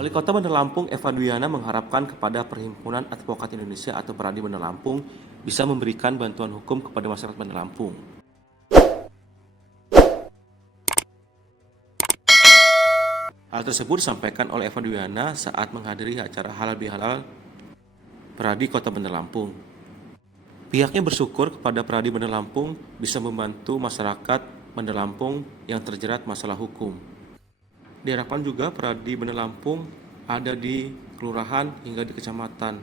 Wali Kota Bandar Lampung Eva Duyana mengharapkan kepada Perhimpunan Advokat Indonesia atau Peradi Bandar Lampung bisa memberikan bantuan hukum kepada masyarakat Bandar Lampung. Hal tersebut disampaikan oleh Eva Duyana saat menghadiri acara Halal Bihalal Peradi Kota Bandar Lampung. Pihaknya bersyukur kepada Peradi Bandar Lampung bisa membantu masyarakat Bandar Lampung yang terjerat masalah hukum. Diharapkan juga Peradi Bandar Lampung ada di kelurahan hingga di kecamatan,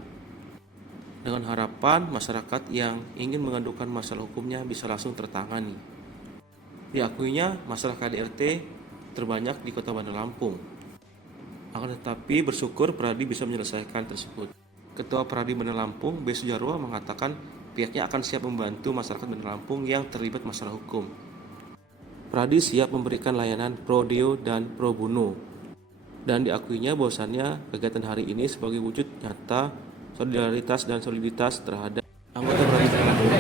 dengan harapan masyarakat yang ingin mengadukan masalah hukumnya bisa langsung tertangani. Diakuinya masalah KDRT terbanyak di Kota Bandar Lampung. Akan tetapi bersyukur Peradi bisa menyelesaikan tersebut. Ketua Peradi Bandar Lampung B. Sujarwo mengatakan pihaknya akan siap membantu masyarakat Bandar Lampung yang terlibat masalah hukum. Peradi siap memberikan layanan pro deo dan pro bono, dan diakuinya bahwasannya kegiatan hari ini sebagai wujud nyata solidaritas dan soliditas terhadap anggota Peradi Bandar Lampung.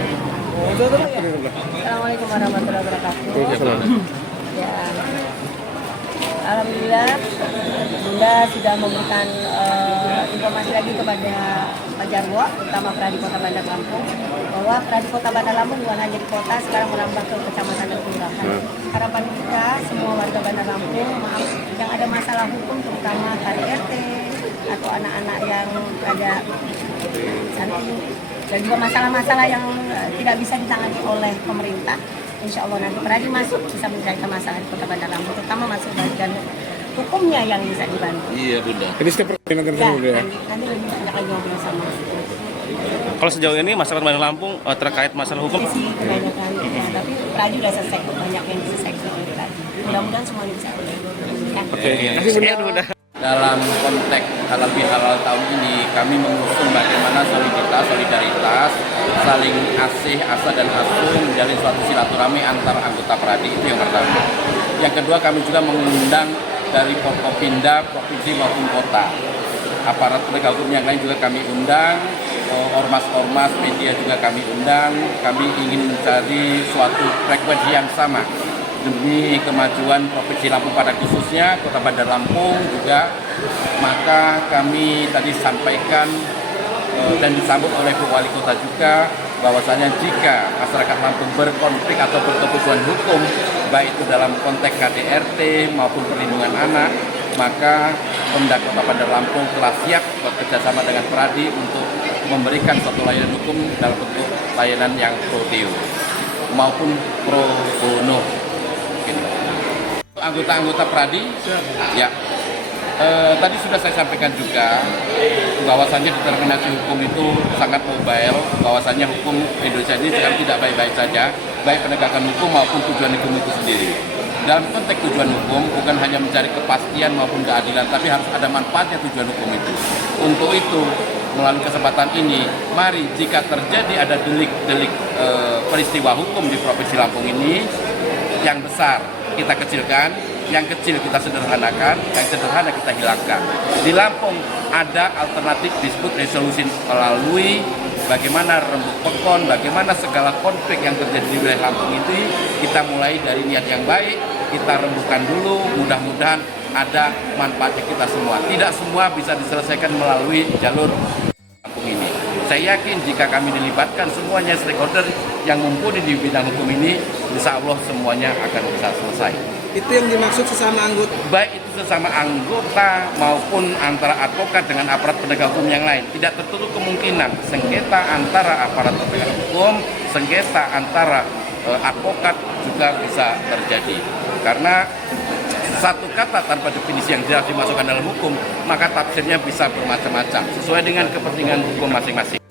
Assalamualaikum warahmatullahi wabarakatuh. Ya, alhamdulillah Bunda sudah memberikan informasi lagi kepada Pak Jarwo, terutama Peradi Kota Bandar Lampung, bahwa Peradi Kota Bandar Lampung bukan hanya di kota, sekarang merambah ke kecamatan dan kelurahan. Harapan kita semua warga Bandar Lampung yang ada masalah hukum, terutama KDRT atau anak-anak yang ada stunting dan juga masalah-masalah yang tidak bisa ditangani oleh pemerintah. Insya Allah nanti Peradi masuk bisa menyelesaikan masalah di Kota Bandar Lampung, terutama masuk bagian hukumnya yang bisa dibantu. Iya Bunda. Ini setiap pertandingan tersebut ya? Nanti lebih banyak lagi ngobrol sama. Kalau sejauh ini masyarakat Bandar Lampung terkait masalah hukum, Sih kebanyakan, ya, tapi Peradi udah selesai, banyak yang diselesaikan oleh Peradi. Mudah-mudahan semuanya bisa. Ya. Oke, Bunda. Dalam konteks halal bihalal tahun ini kami mengusung bagaimana solidaritas, saling asih, asa dan asuh menjalin suatu silaturahmi antar anggota Peradi, itu yang pertama. Yang kedua, kami juga mengundang dari Forkopimda, provinsi maupun kota. Aparat penegak hukum yang lain juga kami undang, ormas-ormas, media juga kami undang. Kami ingin mencari suatu frekuensi yang sama demi kemajuan Provinsi Lampung pada khususnya Kota Bandar Lampung juga. Maka kami tadi sampaikan dan disambut oleh Bu Wali Kota juga bahwasanya jika masyarakat Lampung berkonflik atau berkebutuhan hukum, baik itu dalam konteks KDRT maupun perlindungan anak, maka Pemda Kota Bandar Lampung telah siap bekerjasama dengan Peradi untuk memberikan suatu layanan hukum dalam bentuk layanan yang pro deo maupun pro bono. Anggota-anggota Peradi, ya, tadi sudah saya sampaikan juga bahwasannya determinasi hukum itu sangat mobile, bahwasannya hukum Indonesia ini sekarang tidak baik-baik saja, baik penegakan hukum maupun tujuan hukum itu sendiri. Dalam konteks tujuan hukum bukan hanya mencari kepastian maupun keadilan, tapi harus ada manfaatnya tujuan hukum itu. Untuk itu, melalui kesempatan ini, mari jika terjadi ada delik-delik peristiwa hukum di Provinsi Lampung ini, yang besar kita kecilkan, yang kecil kita sederhanakan, yang sederhana kita hilangkan. Di Lampung ada alternatif dispute resolution melalui bagaimana rembuk pekon, bagaimana segala konflik yang terjadi di wilayah Lampung itu kita mulai dari niat yang baik, kita rembukan dulu, mudah-mudahan ada manfaatnya kita semua. Tidak semua bisa diselesaikan melalui jalur Lampung ini. Saya yakin jika kami dilibatkan semuanya stakeholder yang mumpuni di bidang hukum ini, insya Allah semuanya akan bisa selesai. Itu yang dimaksud sesama anggota? Baik itu sesama anggota maupun antara advokat dengan aparat penegak hukum yang lain. Tidak tertutup kemungkinan sengketa antara aparat penegak hukum, sengketa antara advokat juga bisa terjadi. Karena satu kata tanpa definisi yang jelas dimasukkan dalam hukum, maka tafsirnya bisa bermacam-macam sesuai dengan kepentingan hukum masing-masing.